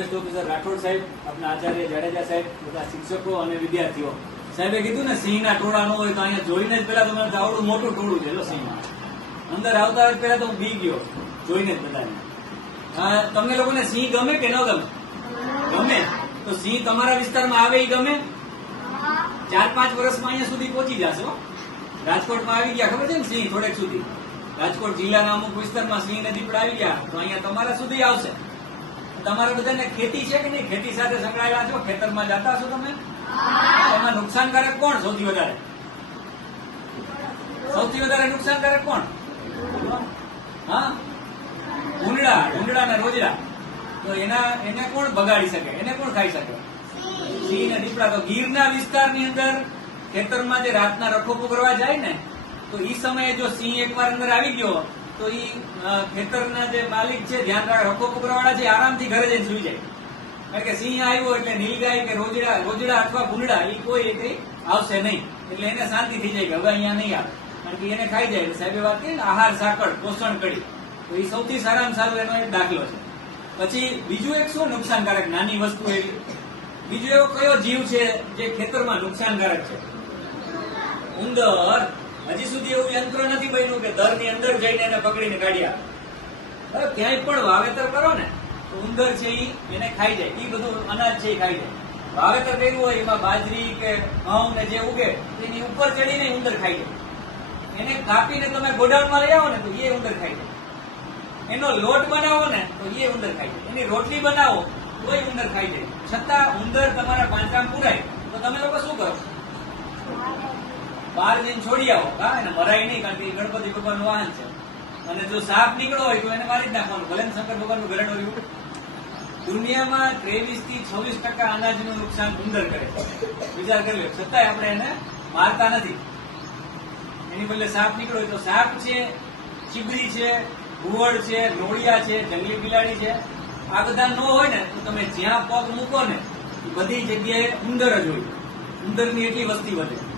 Forest officer Rathod સાહેબ આપણા આચાર્ય જાડેજા સાહેબ, બધા શિક્ષકો અને વિદ્યાર્થીઓ. સાહેબે કીધું ને, સિંહના ટોળા ન હોય તો અહીંયા જોઈને જ પેલા તમારે આવડું મોટું ટોળું છે સિંહ. અંદર આવતા પેલા તો હું બી ગયો, જોઈને જ બધાને. તમને લોકોને સિંહ ગમે કે ન ગમે? ગમે. તો સિંહ તમારા વિસ્તારમાં આવે એ ગમે? ચાર પાંચ વર્ષમાં અહીંયા સુધી પહોંચી જશે. રાજકોટમાં આવી ગયા, ખબર છે ને સિંહ થોડેક સુધી? રાજકોટ જિલ્લાના અમુક વિસ્તારમાં સિંહ ને દીપડા આવી ગયા, તો અહીંયા તમારા સુધી આવશે. તમારા બધાને ખેતી છે કે નહીં? ખેતી સાથે સંકળાયેલા છો? ખેતરમાં જતા છો તમે? એમાં નુકસાનકારક કોણ સૌથી વધારે? સૌથી વધારે નુકસાનકારક કોણ? હા? ઉંડળા ઉંડળા ને રોજડા. તો એના, એને કોણ બગાડી શકે? એને કોણ ખાઈ શકે? સિંહ ને દીપડા. તો ગીરના વિસ્તારની અંદર ખેતરમાં જે રાતના રખોપો કરવા જાય ને, તો એ સમયે જો સિંહ એકવાર અંદર આવી ગયો તો ઈ ખેતરના જે માલિક છે, ધ્યાન રાખે રકો કરવાવાળા છે આરામથી ઘરે જઈને સુઈ જાય. કારણ કે સિંહ આવ્યો એટલે નીલગાય કે રોજડા રોજડા અથવા ભૂંડડા એ કોઈ કઈ આવશે નહીં. એટલે એને શાંતિ થઈ જાય કે હવે અહીંયા નહીં આવે. કારણ કે એને ખાઈ જાય. સાહેબે વાત કરી, આહાર, સાકળ, પોષણ કડી તો એ સૌથી સારામાં સારું એનો એક દાખલો છે. પછી બીજું એક શું નુકસાનકારક, નાની વસ્તુ એવી. બીજો એવો કયો જીવ છે જે ખેતરમાં નુકસાનકારક છે? ઉંદર હજી સુધી એવું યંત્ર નથી બન્યું કે દરની અંદર જઈને એને પકડીને કાઢી આપે હવે ક્યાંય પણ વાવેતર કરો ને, તો ઉંદર છે ઈ, એને ખાઈ જાય. ઈ બધું અનાજ છે એ ખાઈ જાય. વાવેતર કર્યું હોય, એમાં બાજરી કે ઘઉં ને જે ઉગે, એની ઉપર ચડીને ઉંદર ખાઈ જાય. એને કાપીને તમે ગોડાઉનમાં લઈ આવો ને, તો એ ઉંદર ખાઈ જાય. એનો લોટ બનાવો ને, તો એ ઉંદર ખાઈ જાય. એની રોટલી બનાવો તો એ ઉંદર ખાઈ જાય. છતાં ઉંદર તમારા પાંચામ પુરાય. તો તમે લોકો શું કરો? બહાર જઈને છોડી આવો. હા એને મરાય નહીં, કારણ કે ગણપતિ ભગવાનનું વાહન છે. અને જો સાપ નીકળો હોય તો એને મારી જ નાખવાનું. ભલે શંકર ભગવાનનું ઘરેડો રહ્યું. દુનિયામાં ત્રેવીસથી છવ્વીસ ટકા અનાજનું નુકસાન ઉંદર કરે વિચાર કરી લો. છતાંય આપણે એને મારતા નથી. એની બદલે સાપ નીકળ્યો તો સાપ છે ચીબરી છે, ઘુવડ છે, લોળિયા છે, જંગલી બિલાડી છે. આ બધા ન હોય ને તો તમે જ્યાં પગ મૂકો ને બધી જગ્યાએ ઉંદર જ હોય. ઉંદરની એટલી વસ્તી વધે.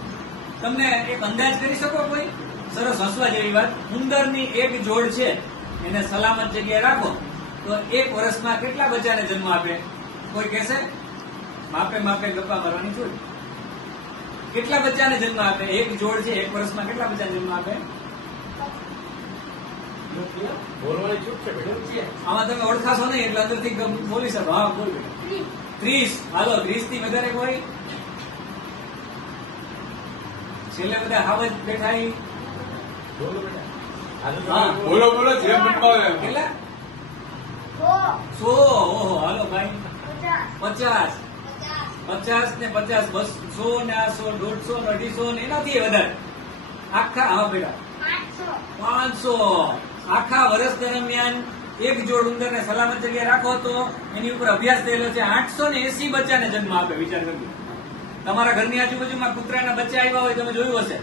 તમને એક અંદાજ કરી શકો કોઈ? સરસ હસવા જેવી વાત. ઉંદરની એક જોડ છે એને સલામત જગ્યાએ રાખો. તો એક વર્ષમાં કેટલા બચ્ચાને જન્મ આપે? કોઈ કહેશે? માપે માપે ગપ્પા મારવાની જોડ કેટલા બચ્ચાને જન્મ આપે? એક જોડ છે એક વર્ષમાં કેટલા બચ્ચાને જન્મ આપે? આમાં તમે ઓળખાશો નહીં એટલે અંદરથી બોલી શકો. હા બોલ. ત્રીસ. હાલો ત્રીસથી વધારે કોઈ? છેલ્લે બધા હાવ જ બેઠા બોલો બોલો જે જેમ બનવાવે કેટલા? સો. ઓહો હાલો ભાઈ. પચાસ. પચાસ. ને પચાસ બસ સો ને આ સો દોઢસો ને અઢીસો ને એનાથી વધારે. આખા હા બેટા. પાંચસો. આખા વર્ષ દરમિયાન એક જોડ ઉંદરને સલામત જગ્યાએ રાખો તો એની ઉપર અભ્યાસ થયેલો છે. આઠસો ને એસી બચ્ચાને જન્મ આપે વિચાર કરજો. તમારા ઘરની આજુબાજુમાં કૂતરાના બચ્ચા આવ્યા હોય, તમે જોયું હશે?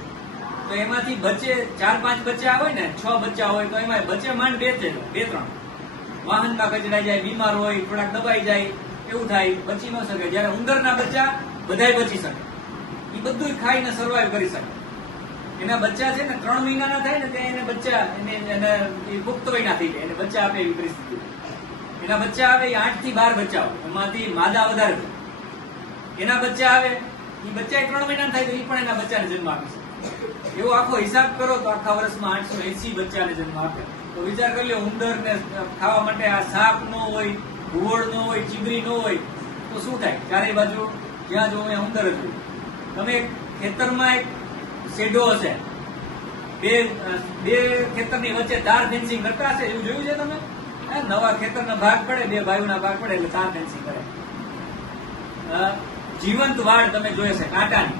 તો એમાંથી બચ્ચે, ચાર પાંચ બચ્ચા હોય ને, છ બચ્ચા હોય, તો એમાં બચ્ચે માંડ બે બે ત્રણ. વાહનમાં કચડાઈ જાય, બીમાર હોય, થોડાક દબાઈ જાય, એવું થાય, બચી ન શકે. જયારે ઉંદરના બચ્ચા બધાય બચી શકે. એ બધું ખાઈને સર્વાઈવ કરી શકે. એના બચ્ચા છે ને, ત્રણ મહિનાના થાય ને, ત્યાં એને બચ્ચા, એને એને પુખ્ત વયના થઈ જાય. એને બચ્ચા આપે એવી પરિસ્થિતિ. એના બચ્ચા આવે આઠથી બાર બચ્ચા હોય. એમાંથી માદા વધારે એના બચ્ચા આવે એ બચ્ચા ત્રણ મહિના થાય તો એ પણ એના બચ્ચાને જન્મ આપી શકે એવો આખો હિસાબ કરો તો આખા વર્ષમાં આઠસો એસી બચ્ચાને જન્મ આપે. તો વિચાર કરી લો ઉંદર ને ખાવા માટે આ સાપ નો હોય ઘુવડ નો હોય ચીબરી નો હોય તો શું થાય? ચારે બાજુ જ્યાં જોવો ત્યાં ઉંદર જ તમે ખેતરમાં એક શેડો હશે. બે બે ખેતરની વચ્ચે તાર ફેન્સિંગ કરતા હશે એવું જોયું છે તમે? નવા ખેતરના ભાગ પડે બે ભાઈઓના ભાગ પડે એટલે તાર ફેન્સિંગ કરે અ, જીવંત વાડ તમે જોઈ છે કાંટાની.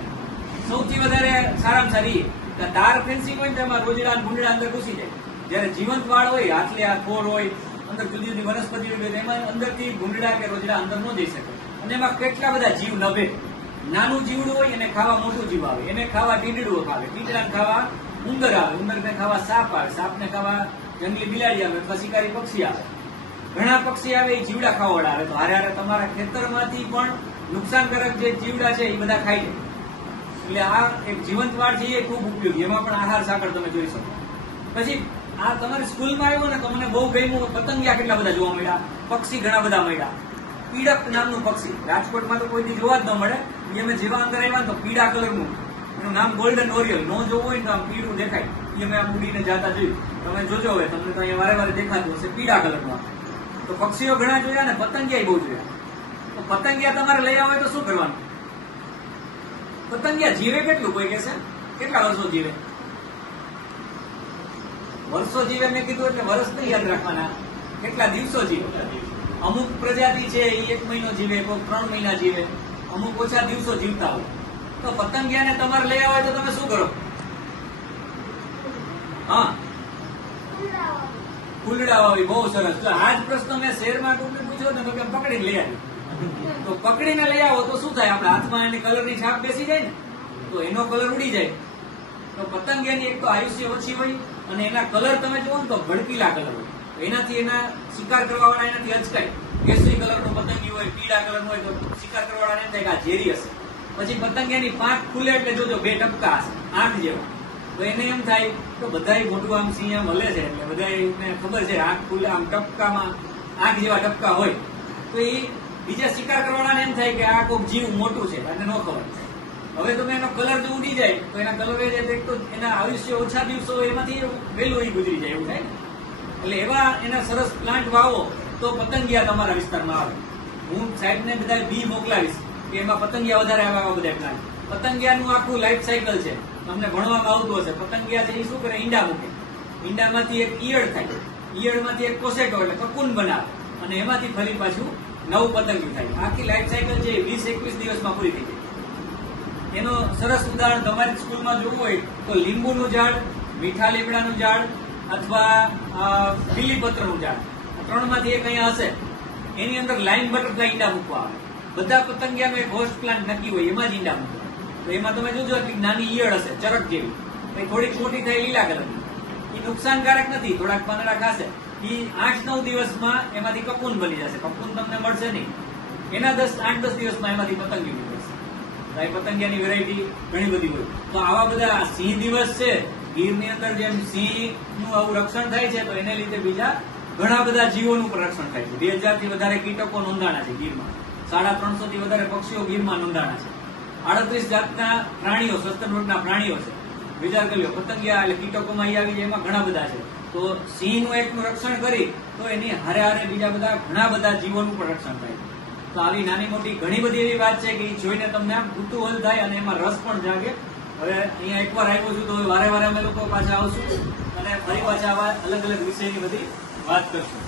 સૌથી વધારે સારામાં સારી તાર ફેન્સિંગ હોય ને તેમાં રોજડા ગુંડડા અંદર ઘૂસી જાય. જ્યારે જીવંત વાળ હોય આટલે આ થોર હોય, અંદર જુદી જુદી વનસ્પતિ હોય એમાં અંદરથી ભૂંડડા કે રોજડા અંદર ન જઈ શકે. અને એમાં કેટલા બધા જીવ નભે. નાનું જીવડું હોય, એને ખાવા મોટું જીવ આવે. એને ખાવા ટીંડડું આવે. ટીંડડાને ખાવા ઉંદર આવે. ઉંદરને ખાવા સાપ આવે. સાપને ખાવા જંગલી બિલાડી આવે અથવા શિકારી પક્ષી આવે. ઘણા પક્ષી આવે, એ જીવડા ખાવાવાળા આવે. તો હારે હારે તમારા ખેતરમાંથી પણ નુકસાનકારક જે જીવડા છે એ બધા ખાઈ લે. એટલે આ એક જીવંત વાળ છે, એ ખૂબ ઉપયોગી. એમાં પણ આહાર સાકર તમે જોઈ શકો. પછી આ તમારે સ્કૂલમાં આવ્યો ને તો મને બહુ ગમ્યું પતંગિયા કેટલા બધા જોવા મળ્યા? પક્ષી ઘણા બધા મળ્યા. પીડક નામનું પક્ષી. રાજકોટમાં તો કોઈ દી જોવા જ ન મળે. એ અમે જેવા અંદર આવ્યા તો પીળા કલરનું. એનું નામ ગોલ્ડન ઓરિયલ નો જોવું હોય ને તો આમ પીળું દેખાય. એ અમે આમ ઉડીને જતા જોયું. તમે જોજો હવે, તમને તો અહીંયા વારે વારે દેખાતું હશે પીળા કલરમાં તો પક્ષીઓ ઘણા જોયા ને પતંગિયા બહુ જોયા. પતંગિયા તમારે લઈ આવે તો શું કરવાનું પતંગિયા જીવે કેટલું? કોઈ કહેશે કેટલા વર્ષો જીવે? વર્ષો જીવે મેં કીધું એટલે વર્ષ નહીં યાદ રાખવાના. કેટલા દિવસો જીવે? અમુક પ્રજાતિ છે એ એક મહિનો જીવે કોઈ ત્રણ મહિના જીવે. અમુક ઓછા દિવસો જીવતા હોય. તો પતંગિયાને તમારે લઈ આવે તો તમે શું કરો? હા? ફૂલડા વાવી બહુ સરસ. આ જ પ્રશ્ન મેં શેરમાં કોઈને પૂછ્યો ને તો કે પકડી લઈ આવી તો પકડીને લઈ આવો તો શું થાય? આપણા હાથમાં એની કલરની છાપ બેસી જાય ને, તો એનો કલર ઉડી જાય. તો પતંગિયાની એક તો આયુષ્ય ઓછી હોય અને એના કલર તમે જુઓ ને તો ભડકીલા કલર હોય. એનાથી એના શિકાર કરવાવાળા એનાથી અચકાય. કેસરી કલરનો પતંગી હોય, પીળા કલર હોય તો શિકાર કરવાવાળા એમ થાય કે ઝેરી હશે. પછી પતંગિયાની પાંખ ખુલે એટલે જોજો બે ટપકા હશે આંખ જેવા. તો એને એમ થાય તો બધાય મોટું આમ સિંહ આમ હલે છે એટલે બધા ખબર છે આંખ ખુલે આમ ટપકામાં, આંખ જેવા ટપકા હોય. તો એ બીજા શિકાર કરવાના એમ થાય કે આ કોઈક જીવ મોટું છે અને ન ખબર. હવે તમે એનો કલર જો ઉડી જાય, તો એના કલર એક તો એના આયુષ્ય ઓછા દિવસો એમાંથી વહેલું એ ગુજરી જાય એવું થાય એટલે એવા એના સરસ પ્લાન્ટ વાવો, તો પતંગિયા તમારા વિસ્તારમાં આવે. હું સાહેબને બધા બી મોકલાવીશ કે એમાં પતંગિયા વધારે આવે આવા બધા પ્લાન્ટ પતંગિયાનું આખું લાઈફ સાયકલ છે. તમને ભણવામાં આવતું હશે. પતંગિયા છે એ શું કરે? ઈંડા મૂકે. ઈંડામાંથી એક ઈયળ થાય. ઈયળમાંથી એક કોસેટો એટલે કકુન બનાવે. અને એમાંથી ફરી પાછું નવું પતંગ થાય. આખી લાઈફ સાયકલ છે વીસ, એકવીસ દિવસમાં પૂરી થઈ જાય એનો સરસ ઉદાહરણ તમારી સ્કૂલમાં જોવું હોય તો લીંબુનું ઝાડ, મીઠા લીમડાનું ઝાડ અથવા બીલીપત્રનું ઝાડ. ત્રણમાંથી એક અહીંયા હશે. એની અંદર લાઈન બટરફ્લાય ઈંડા મૂકવા આવે. બધા પતંગિયાનો એક હોસ્ટ પ્લાન્ટ નક્કી હોય, એમાં જ ઈંડા મૂકવા તો એમાં તમે જોજો કે નાની ઈયળ હશે, ચરક જેવી. થોડીક મોટી થાય લીલા કલરની. એ નુકસાનકારક નથી, થોડાક પાંદડા ખાશે. એ આઠ નવ દિવસમાં એમાંથી કકુન બની જશે. કકુન તમને મળશે નહીં. એના દસ, આઠ દસ દિવસમાં એમાંથી પતંગી નીકળશે તો એ પતંગિયાની વેરાયટી ઘણી બધી હોય. તો આવા બધા સિંહ દિવસ છે, ગીરની અંદર જેમ સિંહનું આવું રક્ષણ થાય છે, તો એને લીધે બીજા ઘણા બધા જીવોનું પણ રક્ષણ થાય છે. બે હજારથી વધારે કીટકો નોંધાણા છે ગીરમાં. સાડા ત્રણસોથી વધારે પક્ષીઓ ગીરમાં નોંધાણા છે. આડત્રીસ જાતના પ્રાણીઓ સસ્તન વર્ગના પ્રાણીઓ છે. વિચાર કરી લો પતંગિયા એટલે કીટકોમાં અહીં આવી જાય, એમાં ઘણા બધા છે. તો સિંહનું એકનું રક્ષણ કરી, તો એની હારે હારે બીજા બધા ઘણા બધા જીવોનું પણ રક્ષણ થાય. તો આવી નાની મોટી ઘણી બધી એવી વાત છે કે એ જોઈને તમને આમ કુતૂહલ થાય અને એમાં રસ પણ જાગે. હવે અહીંયા એકવાર આવ્યો છું તો હવે વારે વારે અમે લોકો પાછા આવશું અને ફરી પાછા આવા અલગ અલગ વિષયની બધી વાત કરશું.